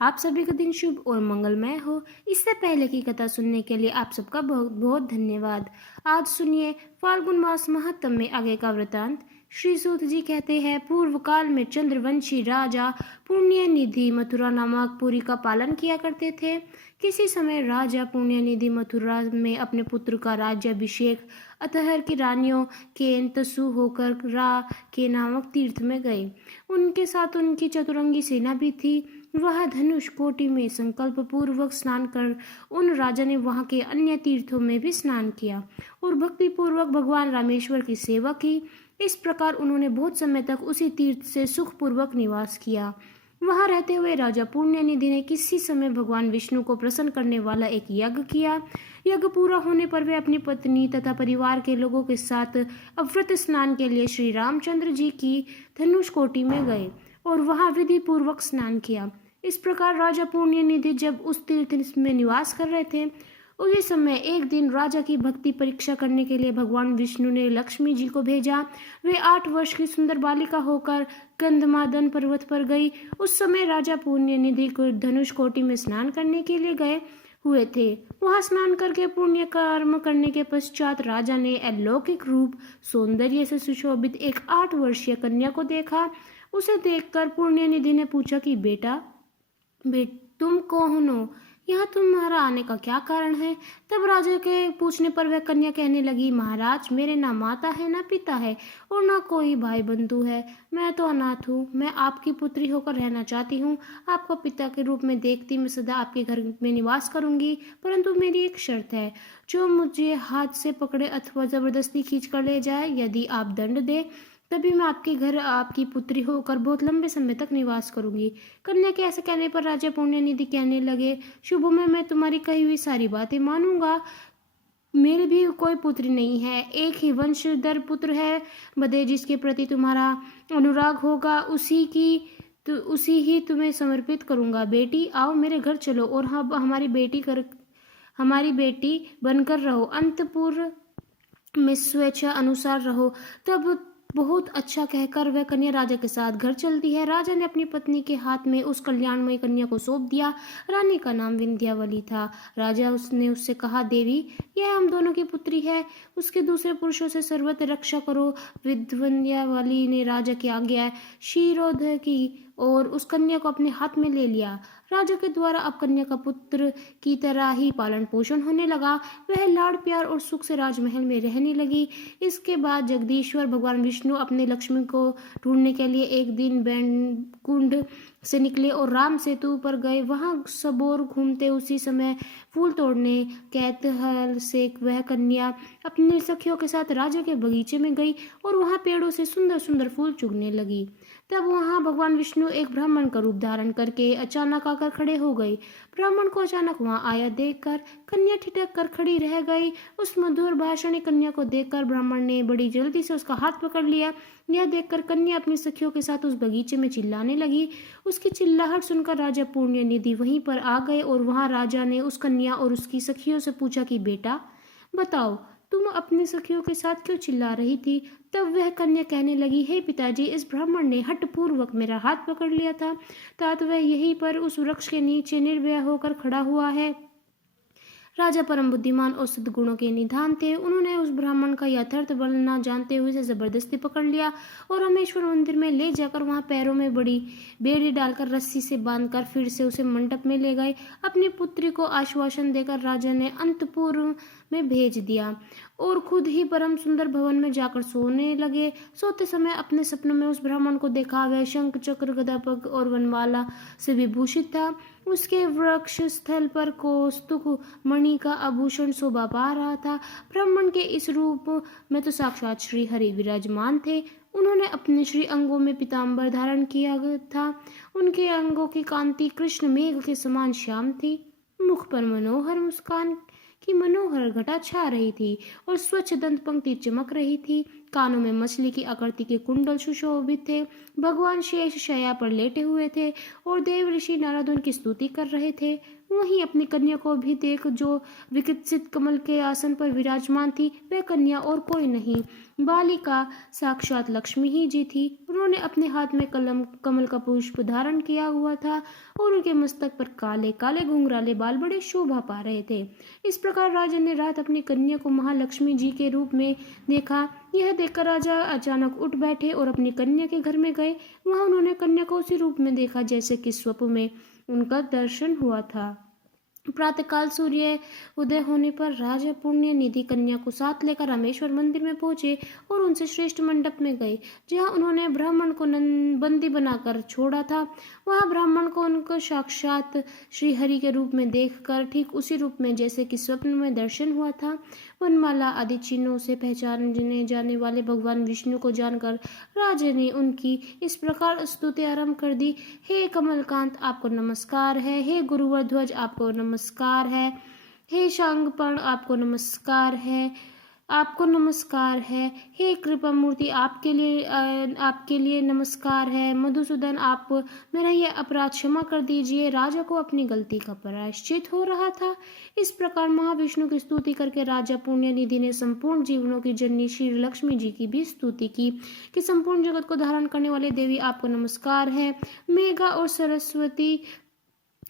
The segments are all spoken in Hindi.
आप सभी का दिन शुभ और मंगलमय हो। इससे पहले की कथा सुनने के लिए आप सबका बहुत बहुत धन्यवाद। आज सुनिए फाल्गुन मास महात्म में आगे का वृतांत। श्री सूत जी कहते हैं, पूर्व काल में चंद्रवंशी राजा पुण्य निधि मथुरा नामक पुरी का पालन किया करते थे। किसी समय राजा पुण्य निधि मथुरा में अपने पुत्र का राज्याभिषेक अतहर की रानियों के तसु होकर रा के नामक तीर्थ में गए। उनके साथ उनकी चतुरंगी सेना भी थी। वह धनुष कोटि में संकल्प पूर्वक स्नान कर उन राजा ने वहां के अन्य तीर्थों में भी स्नान किया और भक्ति पूर्वक भगवान रामेश्वर की सेवा की। इस प्रकार उन्होंने बहुत समय तक उसी तीर्थ से सुखपूर्वक निवास किया। वहां रहते हुए राजा पुण्यनिधि ने किसी समय भगवान विष्णु को प्रसन्न करने वाला एक यज्ञ किया। यज्ञ पूरा होने पर वे अपनी पत्नी तथा परिवार के लोगों के साथ अव्रत स्नान के लिए श्री रामचंद्र जी की धनुष कोटि में गए और वहां विधि पूर्वक स्नान किया। इस प्रकार राजा पुण्यनिधि जब उस तीर्थ में निवास कर रहे थे, उसी समय एक दिन राजा की भक्ति परीक्षा करने के लिए भगवान विष्णु ने लक्ष्मी जी को भेजा। वे 8 वर्ष की सुंदर बालिका होकर गंधमादन पर्वत पर गई। उस समय राजा पुण्यनिधि को धनुष कोटि में स्नान करने के लिए गए हुए थे। वहां स्नान करके पुण्य कर्म करने के पश्चात राजा ने अलौकिक रूप सौंदर्य से सुशोभित एक 8 वर्षीय कन्या को देखा। उसे देखकर पुण्यनिधि ने पूछा कि बेटा तुम कौन हो? यहाँ तुम्हारा आने का क्या कारण है? तब राजा के पूछने पर वह कन्या कहने लगी, महाराज, मेरे ना माता है ना पिता है और ना कोई भाई बंधु है। मैं तो अनाथ हूँ। मैं आपकी पुत्री होकर रहना चाहती हूँ। आपको पिता के रूप में देखती मैं सदा आपके घर में निवास करूंगी, परंतु मेरी एक शर्त है। जो मुझे हाथ से पकड़े अथवा जबरदस्ती खींच कर ले जाए, यदि आप दंड दे, तभी मैं आपके घर आपकी पुत्री होकर बहुत लंबे समय तक निवास करूंगी। कन्या के ऐसे कहने पर राजा पुण्यनिधि कहने लगे, शुभ में मैं तुम्हारी कही हुई सारी बातें मानूंगा। मेरे भी कोई पुत्र नहीं है, एक ही वंशधर पुत्र है। बदे जिसके प्रति तुम्हारा अनुराग होगा उसी ही तुम्हें समर्पित करूंगा। बेटी आओ, मेरे घर चलो और हमारी बेटी बनकर रहो। अंतपुर में स्वेच्छा अनुसार रहो। तब बहुत अच्छा कहकर वह कन्या राजा के साथ घर चलती है। राजा ने अपनी पत्नी के हाथ में उस कल्याणमयी कन्या को सौंप दिया। रानी का नाम विंध्यावली था। राजा उसने उससे कहा, देवी, यह हम दोनों की पुत्री है। उसके दूसरे पुरुषों से सर्वत्र रक्षा करो। विंध्यावली ने राजा की आज्ञा शिरोध की और उस कन्या को अपने हाथ में ले लिया। राजा के द्वारा अब कन्या का पुत्र की तरह ही पालन पोषण होने लगा। वह लाड़ प्यार और सुख से राजमहल में रहने लगी। इसके बाद जगदीश्वर भगवान विष्णु अपने लक्ष्मी को ढूंढने के लिए एक दिन बैकुंठ से निकले और राम सेतु पर गए। वहां सबोर घूमते उसी समय फूल तोड़ने कैतहल से वह कन्या अपनी सखियों के साथ राजा के बगीचे में गई और वहां पेड़ों से सुंदर सुंदर फूल चुगने लगी। तब वहां भगवान विष्णु एक ब्राह्मण का रूप धारण करके अचानक आकर खड़े हो गए। ब्राह्मण को अचानक वहां आया देखकर कन्या ठिठक कर खड़ी रह गई। उस मधुर भाषणी कन्या को देखकर ब्राह्मण ने बड़ी जल्दी से उसका हाथ पकड़ लिया। यह देखकर कन्या अपनी सखियों के साथ उस बगीचे में चिल्लाने लगी। उसकी चिल्लाहट सुनकर राजा पुण्यनिधि वहीं पर आ गए और वहां राजा ने उस कन्या और उसकी सखियों से पूछा कि बेटा बताओ, तुम अपनी सखियों के साथ क्यों चिल्ला रही थी? तब वह कन्या कहने लगी, हे पिताजी, इस ब्राह्मण ने हठपूर्वक मेरा हाथ पकड़ लिया था। तात वह यहीं पर उस वृक्ष के नीचे निर्भय होकर खड़ा हुआ है। राजा परम बुद्धिमान और सद्गुणों के निधान थे। उन्होंने उस ब्राह्मण का यथार्थ बल न जानते हुए उसे जबरदस्ती पकड़ लिया और रामेश्वर मंदिर में ले जाकर वहां पैरों में बड़ी बेड़ी डालकर रस्सी से बांधकर फिर से उसे मंडप में ले गए। अपनी पुत्री को आश्वासन देकर राजा ने अंतपुर में भेज दिया और खुद ही परम सुंदर भवन में जाकर सोने लगे। सोते समय अपने सपनों में उस ब्राह्मण को देखा। वह शंख चक्र गदा पग और वनमाला से विभूषित था। उसके वृक्ष स्थल पर कौस्तुभ मणि का आभूषण शोभा पा रहा था। ब्राह्मण के इस रूप में तो साक्षात श्री हरि विराजमान थे। उन्होंने अपने श्री अंगों में पीताम्बर धारण किया था। उनके अंगों की कांति कृष्ण मेघ के समान श्याम थी। मुख पर मनोहर मुस्कान की मनोहर घटा छा रही थी और स्वच्छ दंत पंक्ति चमक रही थी। कानों में मछली की आकृति के कुंडल सुशोभित थे। भगवान शेष शैया पर लेटे हुए थे और देव ऋषि नारद उनकी स्तुति कर रहे थे। वहीं अपनी कन्या को भी देख, जो विकसित कमल के आसन पर विराजमान थी। वह कन्या और कोई नहीं, बालिका साक्षात लक्ष्मी ही जी थी। उन्होंने अपने हाथ में कमल का पुष्प धारण किया हुआ था और उनके मस्तक पर काले काले घुंघराले बाल बड़े शोभा पा रहे थे। इस प्रकार राजा ने रात अपनी कन्या को महालक्ष्मी जी के रूप में देखा। यह देखकर राजा अचानक उठ बैठे और अपनी कन्या के घर में गए। वहां उन्होंने कन्या को उसी रूप में देखा जैसे कि स्वप्न में उनका दर्शन हुआ था। प्रातःकाल सूर्य उदय होने पर राजा पुण्य निधि कन्या को साथ लेकर रामेश्वर मंदिर में पहुंचे और उनसे श्रेष्ठ मंडप में गए, जहां उन्होंने ब्राह्मण को बंदी बनाकर छोड़ा था। वहां ब्राह्मण को उनको साक्षात श्रीहरि के रूप में देखकर ठीक उसी रूप में जैसे कि स्वप्न में दर्शन हुआ था। वनमाला आदि चिन्हों से पहचाने जाने वाले भगवान विष्णु को जानकर राजा ने उनकी इस प्रकार स्तुति आरंभ कर दी। हे कमलकांत, आपको नमस्कार है। हे गुरुवर ध्वज, आपको नमस्कार है। हे शांगपर्ण, आपको नमस्कार है। आपको नमस्कार है। हे कृपा मूर्ति, आपके लिए नमस्कार है। मधुसूदन, आप मेरा यह अपराध क्षमा कर दीजिए। राजा को अपनी गलती का प्रायश्चित हो रहा था। इस प्रकार महाविष्णु की स्तुति करके राजा पुण्यनिधि ने संपूर्ण जीवनों की जननी श्री लक्ष्मी जी की भी स्तुति की कि संपूर्ण जगत को धारण करने वाली देवी, आपको नमस्कार है। मेघा और सरस्वती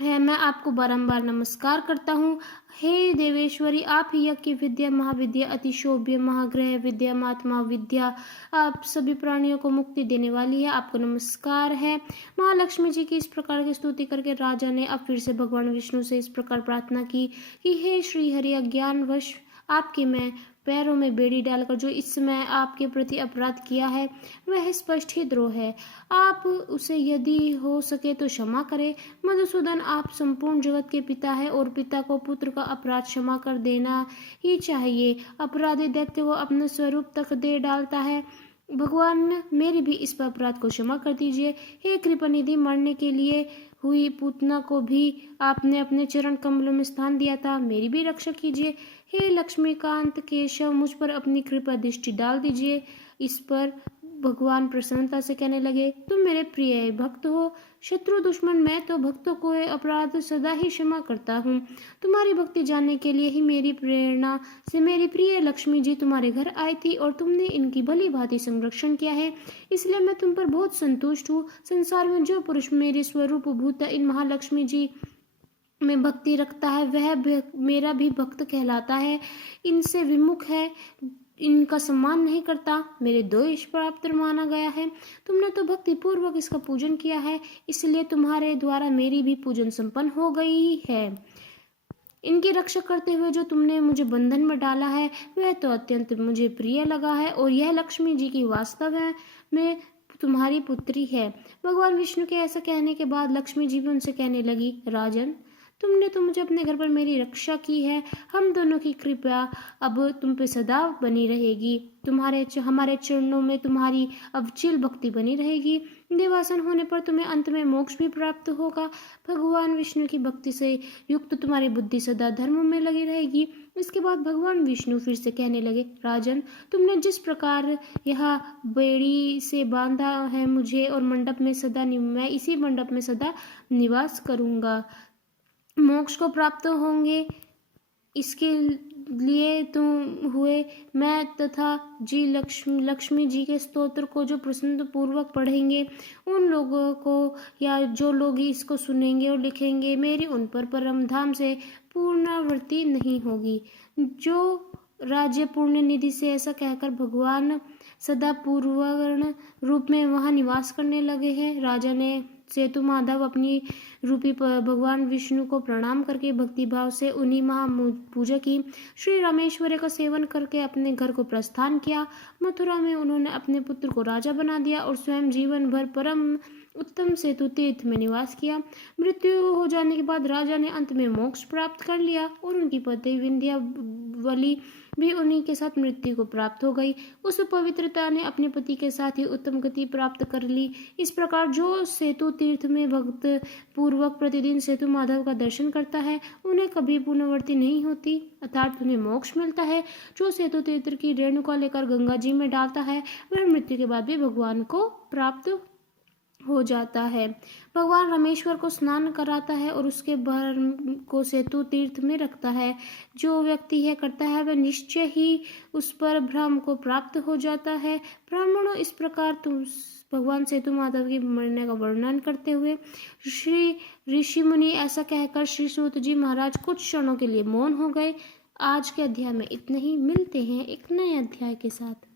है, मैं आपको बारंबार नमस्कार करता हूँ। हे देवेश्वरी, आप ही यज्ञ विद्या, महाविद्या, अतिशोभ्य, महाग्रह विद्या, महात्मा विद्या, आप सभी प्राणियों को मुक्ति देने वाली है, आपको नमस्कार है। महालक्ष्मी जी की इस प्रकार की स्तुति करके राजा ने अब फिर से भगवान विष्णु से इस प्रकार प्रार्थना की कि हे श्री हरि, अज्ञानवश आपके मैं पैरों में बेड़ी डालकर जो इस समय आपके प्रति अपराध किया है वह स्पष्ट ही द्रोह है। आप उसे यदि हो सके तो क्षमा करें। मधुसूदन, आप संपूर्ण जगत के पिता है और पिता को पुत्र का अपराध क्षमा कर देना ही चाहिए। अपराधी दैत्य को अपने स्वरूप तक दे डालता है। भगवान, मेरी भी इस अपराध को क्षमा कर दीजिए। हे कृपानिधि, मरने के लिए हुई पूतना को भी आपने अपने चरण कमलों में स्थान दिया था, मेरी भी रक्षा कीजिए। हे लक्ष्मीकांत केशव, मुझ पर अपनी कृपा दृष्टि डाल दीजिए। इस पर भगवान प्रसन्नता से कहने लगे, तुम मेरे प्रिय भक्त हो। शत्रु दुश्मन मैं तो भक्तों को अपराध सदा ही क्षमा करता हूँ। तुम्हारी भक्ति जानने के लिए ही मेरी प्रेरणा से मेरी प्रिय लक्ष्मी जी तुम्हारे घर आई थी और तुमने इनकी भली भांति संरक्षण किया है, इसलिए मैं तुम पर बहुत संतुष्ट हूँ। संसार में जो पुरुष मेरे स्वरूप भूत इन महालक्ष्मी जी में भक्ति रखता है वह मेरा भी भक्त कहलाता है। इनसे विमुख है, इनका सम्मान नहीं करता, मेरे दोष प्राप्त माना गया है। तुमने तो भक्ति पूर्वक इसका पूजन किया है, इसलिए तुम्हारे द्वारा मेरी भी पूजन संपन्न हो गई है। इनकी रक्षा करते हुए जो तुमने मुझे बंधन में डाला है वह तो अत्यंत मुझे प्रिय लगा है और यह लक्ष्मी जी की वास्तव में तुम्हारी पुत्री है। भगवान विष्णु के ऐसा कहने के बाद लक्ष्मी जी भी उनसे कहने लगी, राजन, तुमने तो मुझे अपने घर पर मेरी रक्षा की है। हम दोनों की कृपा अब तुम पे सदा बनी रहेगी। हमारे चरणों में तुम्हारी अविचल भक्ति बनी रहेगी। देवासन होने पर तुम्हें अंत में मोक्ष भी प्राप्त होगा। भगवान विष्णु की भक्ति से युक्त तुम्हारी बुद्धि सदा धर्म में लगी रहेगी। इसके बाद भगवान विष्णु फिर से कहने लगे, राजन, तुमने जिस प्रकार यह बेड़ी से बांधा है मुझे और मैं इसी मंडप में सदा निवास करूंगा। मोक्ष को प्राप्त होंगे, इसके लिए तुम हुए मैं तथा जी लक्ष्मी जी के स्तोत्र को जो प्रसन्न पूर्वक पढ़ेंगे उन लोगों को या जो लोग इसको सुनेंगे और लिखेंगे, मेरी उन पर परम धाम से पूर्णावृत्ति नहीं होगी। जो राज्य पुण्य निधि से ऐसा कहकर भगवान सदा पूर्वर्ण रूप में वहां निवास करने लगे हैं। राजा ने सेतु माधव अपनी रूपी भगवान विष्णु को प्रणाम करके भक्ति भाव से उन्हीं पूजा की। श्री रामेश्वर का सेवन करके अपने घर को प्रस्थान किया। मथुरा में उन्होंने अपने पुत्र को राजा बना दिया और स्वयं जीवन भर परम उत्तम सेतु तीर्थ में निवास किया। मृत्यु हो जाने के बाद राजा ने अंत में मोक्ष प्राप्त कर लिया और उनकी पत्नी विंध्यावली भी उन्हीं के साथ मृत्यु को प्राप्त हो गई। उस पवित्रता ने अपने पति के साथ ही उत्तम गति प्राप्त कर ली। इस प्रकार जो सेतु तीर्थ में भक्त पूर्वक प्रतिदिन सेतु माधव का दर्शन करता है उन्हें कभी पुनर्वृत्ति नहीं होती, अर्थात उन्हें मोक्ष मिलता है। जो सेतु तीर्थ की रेणुका लेकर गंगा जी में डालता है वह मृत्यु के बाद भी भगवान को प्राप्त हो जाता है। भगवान रामेश्वर को स्नान कराता है और उसके भर्म को सेतु तीर्थ में रखता है। जो व्यक्ति यह करता है वह निश्चय ही उस पर ब्रह्म को प्राप्त हो जाता है। ब्राह्मणों, इस प्रकार तुम भगवान सेतु माधव की मरने का वर्णन करते हुए श्री ऋषि मुनि ऐसा कहकर श्री सूत जी महाराज कुछ क्षणों के लिए मौन हो गए। आज के अध्याय में इतने ही। मिलते हैं एक नए अध्याय के साथ।